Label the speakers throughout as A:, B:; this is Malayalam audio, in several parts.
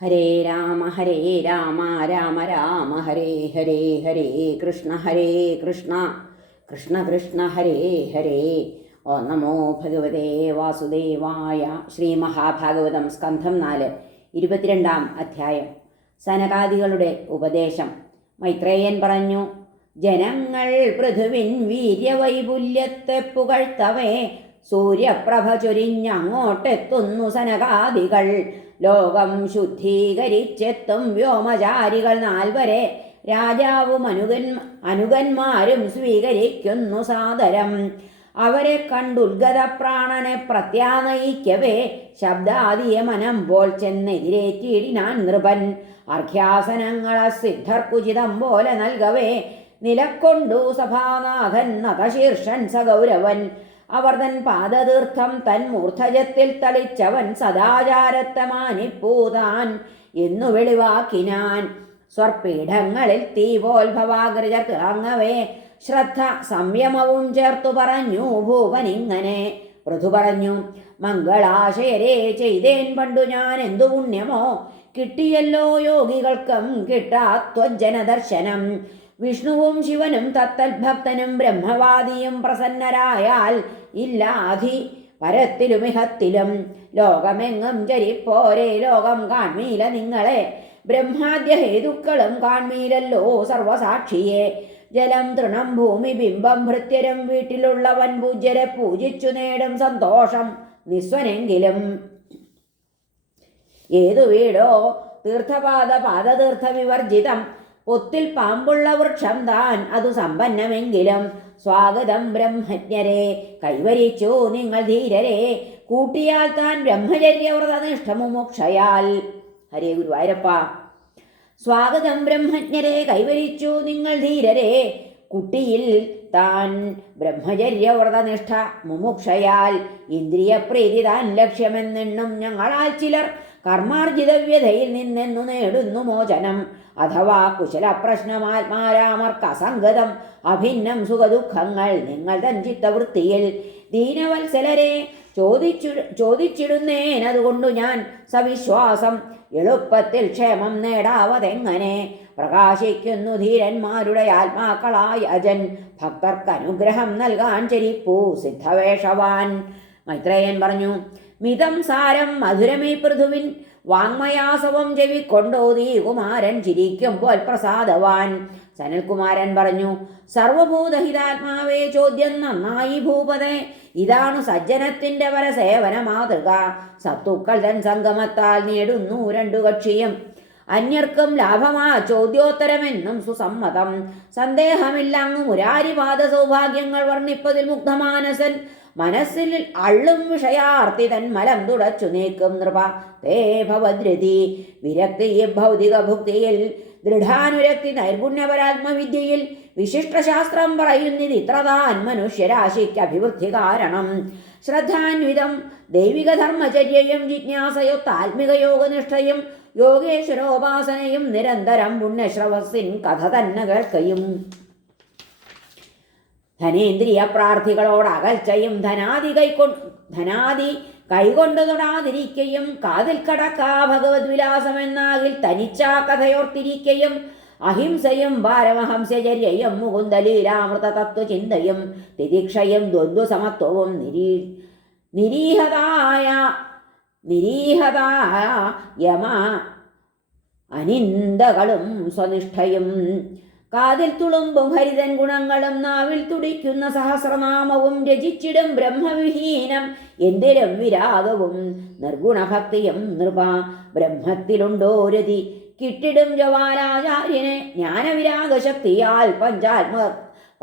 A: ഹരേ രാമ ഹരേ രാമ രാമ രാമ ഹരേ ഹരേ ഹരേ കൃഷ്ണ ഹരേ കൃഷ്ണ കൃഷ്ണ കൃഷ്ണ ഹരേ ഹരേ. ഓ നമോ ഭഗവതേ വാസുദേവായ ശ്രീ മഹാഭാഗവതം സ്കന്ധം നാല് ഇരുപത്തിരണ്ടാം അധ്യായം. സനകാദികളുടെ ഉപദേശം. മൈത്രേയൻ പറഞ്ഞു ജനങ്ങൾ പൃഥുവിൻ വീര്യവൈപുല്യത്തെ പുകഴ്ത്തവേ സൂര്യപ്രഭ ചൊരിഞ്ഞങ്ങോട്ടെത്തുന്നു സനകാദികൾ. ലോകം ശുദ്ധീകരിച്ചെത്തും വ്യോമചാരികൾ നാൽവരെ. രാജാവും അനുഗൻ അനുഗന്മാരും സ്വീകരിക്കുന്നു സാദരം. അവരെ കണ്ടുദ്ഗത പ്രാണനെ പ്രത്യാനയിക്കവേ. ശബ്ദാദിയെ മനം പോൽ ചെന്നെതിരേറ്റിയിടിനാൻ നൃപൻ. അർഘ്യാസനങ്ങളെ സിദ്ധർക്കുചിതം പോലെ നൽകവേ. നിലക്കൊണ്ടു സഭാനാഥൻ നഖശീർഷൻ സഗൗരവൻ. അവർ തൻ പാദതീർത്ഥം തൻ മൂർധജത്തിൽ തളിച്ചവൻ സദാചാരത്തെ മാനിപ്പൂതാൻ എന്നു വെളിവാക്കിനാൻ. സ്വർപീഠങ്ങളിൽ തീപോത്ഭവാഗ്രജർ തിളങ്ങവേ. ശ്രദ്ധ സംയമവും ചേർത്തു പറഞ്ഞു ഭൂവൻ ഇങ്ങനെ പൃഥു പറഞ്ഞു മംഗളാശയരെ ചെയ്തേൻ പണ്ടു ഞാൻ എന്തു പുണ്യമോ? കിട്ടിയല്ലോ യോഗികൾക്കും കിട്ടാത്വജന ദർശനം വിഷ്ണുവും ശിവനും തത്തൽഭക്തനും ബ്രഹ്മവാദിയും പ്രസന്നരായാൽ ഇല്ലാധി പരത്തിലും ഇഹത്തിലും. ലോകമെങ്ങും ചരിപ്പോരെ ലോകം കാൺമീല നിങ്ങളെ. ബ്രഹ്മാദ്യ ഹേതുക്കളും കാൺമീലല്ലോ സർവസാക്ഷിയെ ജലം തൃണം ഭൂമി ബിംബം ഭൃത്യരും വീട്ടിലുള്ളവൻ പൂജ്യരെ പൂജിച്ചു നേടും സന്തോഷം നിസ്വനെങ്കിലും. ഏതു വീടോ തീർത്ഥപാദ പാദതീർത്ഥ വിവർജിതം ഒത്തിൽ പാമ്പുള്ള വൃക്ഷം താൻ അതു സമ്പന്നമെങ്കിലും സ്വാഗതം ബ്രഹ്മജ്ഞരെ. കൈവരിച്ചു നിങ്ങൾ ധീരരെ. കൂട്ടിയാൽ താൻ ബ്രഹ്മചര്യവ്രതനിഷ്ഠമുമോക്ഷയാൽ ഹരേ ഗുരുവായൂരപ്പ. സ്വാഗതം ബ്രഹ്മജ്ഞരെ. കൈവരിച്ചു നിങ്ങൾ ധീരരെ. കുട്ടിയിൽ താൻ ബ്രഹ്മചര്യവ്രതനിഷ്ഠ മുമുക്ഷയാൽ ഇന്ദ്രിയപ്രീതി താൻ ലക്ഷ്യമെന്നെണ്ണും ഞങ്ങളാൽ ചിലർ കർമാർജിതവ്യതയിൽ നിന്നെന്നു നേടുന്നു മോചനം. അഥവാ കുശല പ്രശ്നമാത്മാരാമർക്ക് അസംഗതം അഭിന്നം സുഖദുഃഖങ്ങൾ നിങ്ങൾ തൻ ചിത്തവൃത്തിയിൽ ദീനവത്സലരെ ചോദിച്ചു ചോദിച്ചിടുന്നേനതുകൊണ്ടു ഞാൻ സവിശ്വാസം എളുപ്പത്തിൽ ക്ഷേമം നേടാവതെങ്ങനെ? പ്രകാശിക്കുന്നു ധീരന്മാരുടെ ആത്മാക്കളായ അജൻ ഭക്തർക്ക് അനുഗ്രഹം നൽകാൻ ചരിപ്പൂ സിദ്ധവേഷവാൻ. മൈത്രേയൻ പറഞ്ഞു മിതം സാരം മധുരമീ പൃഥുവിൻ. വാങ്മയാസവം ചെവിക്കൊണ്ടോതി കുമാരൻ ചിരിക്കുമ്പോൾ പ്രസാദവാൻ. സനൽകുമാരൻ പറഞ്ഞു സർവഭൂതഹിതാത്മാവേ ചോദ്യം നന്നായി ഭൂപതേ. ഇതാണ് സജ്ജനത്തിന്റെ വര സേവന മാതൃക. സത്തുക്കൾ തൻ സംഗമത്താൽ നേടുന്നു രണ്ടു കക്ഷിയും. അന്യർക്കും ലാഭമാ ചോദ്യോത്തരമെന്നും സുസമ്മതം. സന്ദേഹമില്ല അങ്ങ് മുരാരിപാദ സൗഭാഗ്യങ്ങൾ വർണിപ്പതിൽ മുഗ്ധമാനസൻ. മനസ്സിൽ അള്ളും വിഷയാർത്തി തൻ മലം തുടച്ചു നീക്കും നൃപ. തേ ഭവദ്രതി. വിരക്തി ഭൗതിക ഭുക്തിയിൽ ദൃഢാനുരക്തി നൈർഗുണ്യപരാത്മവിദ്യയിൽ വിശിഷ്ടശാസ്ത്രം പറയുന്നത് ഇത്രതാൻ മനുഷ്യരാശിക്ക് അഭിവൃദ്ധി കാരണം. ശ്രദ്ധാന്വിതം ദൈവിക ധർമ്മചര്യയും ജിജ്ഞാസയൊത്ത് ആത്മിക യോഗനിഷ്ഠയും യോഗേശ്വരോപാസനയും നിരന്തരം പുണ്യശ്രവസിൻ കഥ തന്നെ കേൾക്കയും. ധനേന്ദ്രിയ പ്രാർത്ഥികളോട് അകൽച്ചയും ധനാദി കൈക്കൊണ്ട് ധനാദി കൈകൊണ്ടു തൊടാതിരിക്കയും കാതിൽ കടക്കാ ഭഗവത് വിലാസം എന്നാകിൽ തനിച്ചാ കഥയോർത്തിരിക്കയും അഹിംസയും പാരമഹംസചര്യയും മുകുന്ദലീലാമൃത തത്വചിന്തയും തിരീക്ഷയും ദ്വന്ദ്വസമത്വവും നിരീ നിരീഹതായ നിരീഹതായ യമ അനിന്ദകളും സ്വനിഷ്ഠയും കാതിൽ തുളുമ്പും ഹരിതൻ ഗുണങ്ങളും നാവിൽ തുടിക്കുന്ന സഹസ്രനാമവും രചിച്ചിടും ബ്രഹ്മവിഹീനം. എന്തിലും വിരാഗവും നിർഗുണഭക്തിയും നൃപ ബ്രഹ്മത്തിലുണ്ടോ രതി. കിട്ടിടും ജവാലാചാര്യനെ ജ്ഞാനവിരാഗശക്തിയാൽ പഞ്ചാത്മ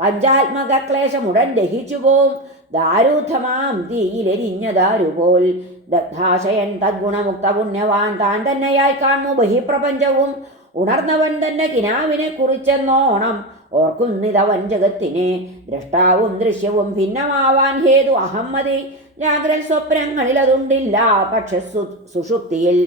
A: പഞ്ചാത്മക ക്ലേശമുടൻ ദഹിച്ചു പോവും ദാരൂഥമാം തീയിലെരിഞ്ഞ ദാരുപോൽ ദഗ്ധാശയൻ തദ്ഗുണമുക്ത പുണ്യവാൻ താൻ തന്നെയായി കാണുന്നു ബഹിപ്രപഞ്ചവും. ഉണർന്നവൻ തന്നെ കിനാവിനെ കുറിച്ചെന്നോണം. ഓർക്കുന്നിതവൻ ജഗത്തിന് ദ്രഷ്ടാവും ദൃശ്യവും ഭിന്നമാവാൻ ഹേതു അഹമ്മതി ജാഗ്രൽ സ്വപ്നങ്ങളിൽ അതുണ്ടില്ല പക്ഷെ സുഷുപ്തിയിൽ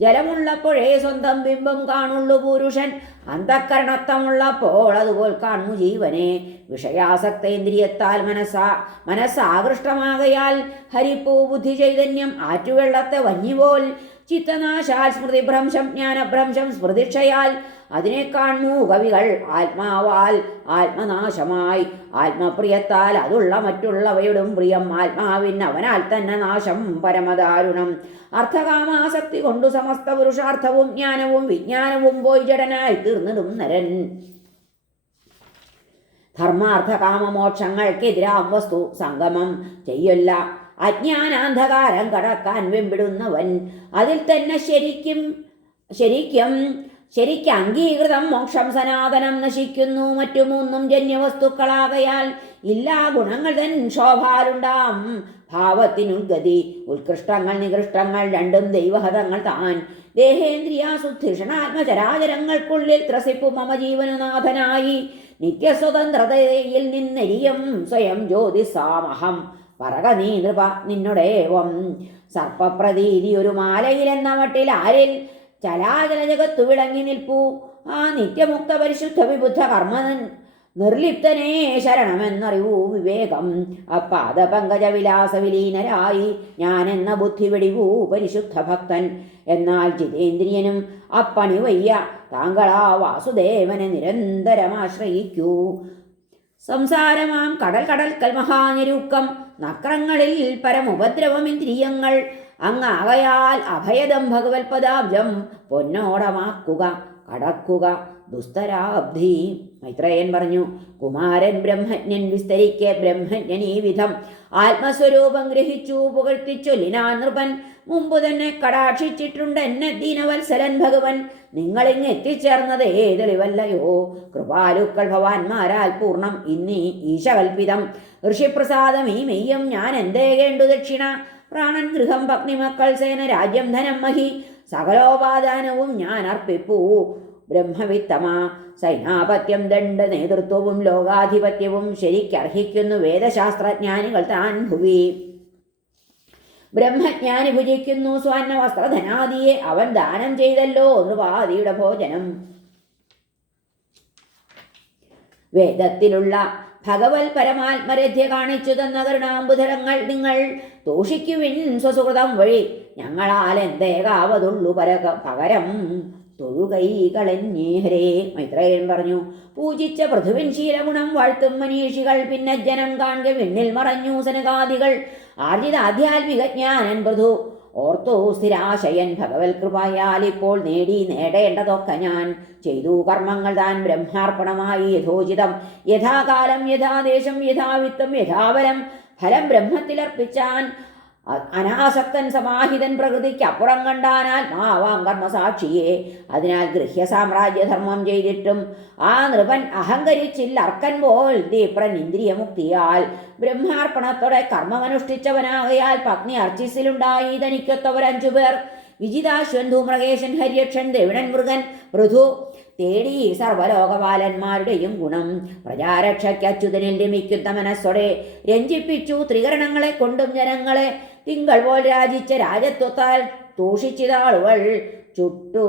A: ജലമുള്ളപ്പോഴേ സ്വന്തം ബിംബം കാണുള്ളൂ പുരുഷൻ. അന്ധക്കരണത്തമുള്ളപ്പോൾ അതുപോൽ കാണുന്നു ജീവനെ. വിഷയാസക്തേന്ദ്രിയത്താൽ മനസ്സാ മനസ്സാകൃഷ്ടമാകയാൽ ഹരിപ്പൂ ബുദ്ധി ചൈതന്യം ആറ്റുവെള്ളത്തെ വഞ്ഞിപോൽ ചിത്തനാശാൽ സ്മൃതിഭ്രംശം ജ്ഞാനഭ്രംശം സ്മൃതിക്ഷയാൽ. അതിനെ കാണുന്നു കവികൾ ആത്മാവാൽ ആത്മനാശമായി. ആത്മപ്രിയത്താൽ അതുള്ള മറ്റുള്ളവയോടും പ്രിയം ആത്മാവിൻ അവനാൽ തന്നെ നാശം പരമദാരുണം. അർത്ഥകാമാസക്തി കൊണ്ടു സമസ്ത പുരുഷാർത്ഥവും ജ്ഞാനവും വിജ്ഞാനവും പോയി ജഡനായി തീർന്നിടും നരൻ. ധർമാർത്ഥ കാമമോക്ഷങ്ങൾക്കെതിരാം വസ്തു സംഗമം ചെയ്യൊല്ല. അജ്ഞാനാന്ധകാരം കടക്കാൻ വെമ്പിടുന്നവൻ. അതിൽ തന്നെ ശരിക്കും ശരിക്കും ശരിക്ക് അംഗീകൃതം മോക്ഷം സനാതനം നശിക്കുന്നു. മറ്റു മൂന്നും ജന്യവസ്തുക്കളാകയാൽ ഇല്ലാ ഗുണങ്ങൾ തൻ ശോഭാലുണ്ടാം. ഭാവത്തിനുഗതി ഉത്കൃഷ്ടങ്ങൾ നികൃഷ്ടങ്ങൾ രണ്ടും ദൈവഹതങ്ങൾ താൻ. ദേഹേന്ദ്രിയാസുധിഷണാത്മചരാചരങ്ങൾക്കുള്ളിൽ ത്രസിപ്പു മമ ജീവനനാഥനായി നിത്യസ്വതന്ത്രതയിൽ നിന്നെരിയം സ്വയം ജ്യോതിസാമഹം. പറക നീ നൃപ നിന്നുടേവം സർപ്പപ്രതീതി ഒരു മാലയിലെന്ന മട്ടിൽ ആരിൽ ചലാചല ജഗത്തു വിളങ്ങി നിൽപ്പൂ. ആ നിത്യമുക്ത പരിശുദ്ധ വിബുദ്ധ കർമ്മ നിർലിപ്തനേ ശരണമെന്നറിവൂ വിവേകം. അപ്പാദ പങ്കജ വിലാസ വിലീനരായി ഞാനെന്ന ബുദ്ധി വെടിവൂ പരിശുദ്ധ ഭക്തൻ. എന്നാൽ ജിതേന്ദ്രിയനും അപ്പണി വയ്യ താങ്കളാ വാസുദേവനെ നിരന്തരമാശ്രയിക്കൂ സംസാരമാം കടൽ കടൽക്കൽ മഹാനിരൂക്കം. നക്രങ്ങളിൽ പരമുപദ്രവമിന്ദ്രിയങ്ങൾ അങ്ങാകയാൽ അഭയദം ഭഗവത്പദാബ്ജം. പൊന്നോടമാക്കുക. കടക്കുക. ദുസ്തരാബ്ധി മൈത്രേയൻ പറഞ്ഞു കുമാരൻ ബ്രഹ്മജ്ഞൻ വിസ്തരിക്കെ ബ്രഹ്മജ്ഞൻ ഈ വിധം ആത്മസ്വരൂപം ഗ്രഹിച്ചു പുകഴ്ത്തിച്ചൊല്ലിനാ നൃപൻ മുമ്പ് തന്നെ കടാക്ഷിച്ചിട്ടുണ്ട് എന്നെ ദീനവത്സരൻ ഭഗവൻ. നിങ്ങളിങ് എത്തിച്ചേർന്നത് ഏതെളിവല്ലയോ കൃപാലുക്കൾ ഭവാന്മാരാൽ പൂർണം. ഇന്നീ ഈശകൽപിതം ഋഷിപ്രസാദം ഈ മെയ്യം ഞാൻ എന്തേകേണ്ടു ദക്ഷിണ? പ്രാണൻ ഗൃഹം പത്നിമക്കൾ സേന രാജ്യം ധനം മഹി. സകലോപാദാനവും ഞാൻ അർപ്പിപ്പൂ. ബ്രഹ്മവിത്തമാ. സൈനാപത്യം ദണ്ഡ നേതൃത്വവും ലോകാധിപത്യവും ശരിക്കർഹിക്കുന്നു വേദശാസ്ത്രജ്ഞാനികൾ താൻ ഭുവി. ബ്രഹ്മജ്ഞാനി ഭുജിക്കുന്നു സ്വർണ വസ്ത്രധനാദിയെ അവൻ ദാനം ചെയ്തല്ലോ നൃപാദിയുടെ ഭോജനം. വേദത്തിലുള്ള ഭഗവത് പരമാത്മരഥ്യ കാണിച്ചു തന്ന കരുണാംബുധരങ്ങൾ നിങ്ങൾ തോഷിക്കുവിൻ സ്വസുഹൃതം വഴി. ഞങ്ങളാൽ എന്തേകാവതുള്ളു പരക പകരം തൊഴുകൈകളഞ്ഞേഹരേ മൈത്രേയൻ പറഞ്ഞു പൂജിച്ച പൃഥുവിൻ ശീലഗുണം വാഴ്ത്തും മനീഷികൾ. പിന്നെ ജനം കാണുക വിണ്ണിൽ മറഞ്ഞു സനകാദികൾ ആർജിത ആധ്യാത്മിക ജ്ഞാനൻ പൃഥു. ഓർത്തോ സ്ഥിരാശയൻ ഭഗവത് കൃപയാൽ ഇപ്പോൾ നേടി നേടേണ്ടതൊക്കെ ഞാൻ ചെയ്തു. കർമ്മങ്ങൾ താൻ ബ്രഹ്മാർപ്പണമായി യഥോചിതം. യഥാകാലം യഥാദേശം യഥാവിത്തം യഥാബലം ഫലം ബ്രഹ്മത്തിലർപ്പിച്ചാൻ അനാസക്തൻ സമാഹിതൻ പ്രകൃതിക്ക് അപ്പുറം കണ്ടാനാൽ മാവാം കർമ്മസാക്ഷിയെ. അതിനാൽ ഗൃഹ്യ സാമ്രാജ്യധർമ്മം ചെയ്തിട്ടും ആ നൃപൻ അഹങ്കരിച്ചില്ല. അർക്കൻ പോൽ ദീപ്രൻ ഇന്ദ്രിയമുക്തിയാൽ ബ്രഹ്മാർപ്പണത്തോടെ കർമ്മമനുഷ്ഠിച്ചവനാകയാൽ പത്നി അർച്ചിസിലുണ്ടായി. തനിക്കൊത്തവരഞ്ചു പേർ വിജിതാശ്വൻ ധൂമ്രകേശൻ ഹര്യക്ഷൻ ദ്രവിണൻ മൃഗൻ പൃഥു തേടി സർവലോകപാലന്മാരുടെയും ഗുണം. പ്രജാരക്ഷയ്ക്ക് അച്യുതനിൽ രമിക്കുന്ന മനസ്സോടെ രഞ്ജിപ്പിച്ചു ത്രികരണങ്ങളെ കൊണ്ടും ജനങ്ങളെ തിങ്കൾ പോൽ രാജിച്ച രാജത്വത്താൽ തൂഷിച്ചിതാളുകൾ ചുട്ടു.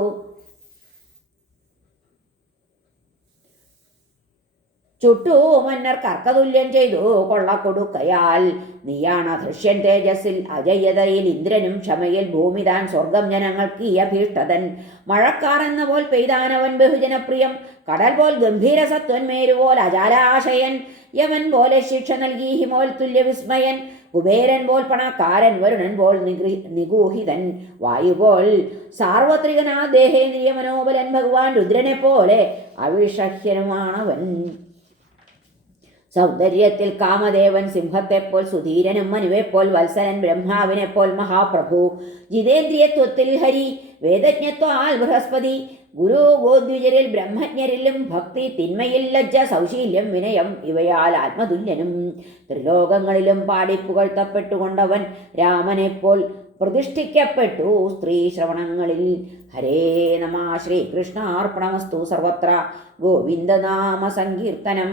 A: ചുട്ടു മന്നർ കർക്കതുല്യം ചെയ്തു. കൊള്ളക്കൊടുക്കയാൽ നീയാണ് ദൃശ്യൻ തേജസ്സിൽ അജയ്യതയിൽ ഇന്ദ്രനും ക്ഷമയിൽ ഭൂമിതാൻ സ്വർഗം ജനങ്ങൾക്ക് ഈ അഭീഷ്ടതൻ മഴക്കാർ എന്ന പോൽ പെയ്താനവൻ ബഹുജനപ്രിയം. കടൽ പോൽ ഗംഭീര സത്വന്മേരു അജാലാശയൻ. യമൻ പോലെ ശിക്ഷ നൽകി ഹിമോൽ തുല്യ വിസ്മയൻ. കുബേരൻ പോൽ പണക്കാരൻ വരുണൻ പോൽ നിഗൃ നിഗൂഹിതൻ. വായു പോൽ സാർവത്രികനാ ദേഹേന്ദ്രിയ മനോബലൻ ഭഗവാൻ രുദ്രനെ പോലെ അവിഷഹ്യനുമാണവൻ. സൗന്ദര്യത്തിൽ കാമദേവൻ സിംഹത്തെപ്പോൽ സുധീരനും മനുവെപ്പോൽ വത്സരൻ ബ്രഹ്മാവിനെപ്പോൽ മഹാപ്രഭു. ജിതേന്ദ്രിയത്വത്തിൽ ഹരി വേദജ്ഞത്വാൽ ബൃഹസ്പതി. ഗുരു ഗോദ്വിജരിൽ ബ്രഹ്മജ്ഞരിലും ഭക്തി തിന്മയിൽ ലജ്ജ സൗശീല്യം വിനയം ഇവയാൽ ആത്മതുല്യനും. ത്രിലോകങ്ങളിലും പാടിപ്പുകഴ്ത്തപ്പെട്ടുകൊണ്ടവൻ രാമനെപ്പോൽ പ്രതിഷ്ഠിക്കപ്പെട്ടു സ്ത്രീ ശ്രവണങ്ങളിൽ. ഹരേ നമ ശ്രീകൃഷ്ണാർപ്പണമസ്തു സർവത്ര. ഗോവിന്ദനാമ സങ്കീർത്തനം